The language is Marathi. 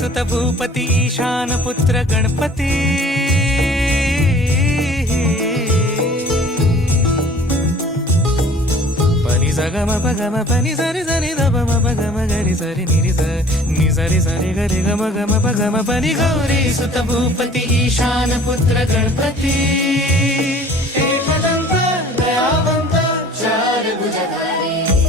सुत भूपती ईशान पुत्र गणपती पनि सगम पगम पनि सरि सरि द म पगम गरि सरि निरि स नि सरि सरि गरि गम गम पगम पनि गौरी सुत भूपती ईशान पुत्र गणपती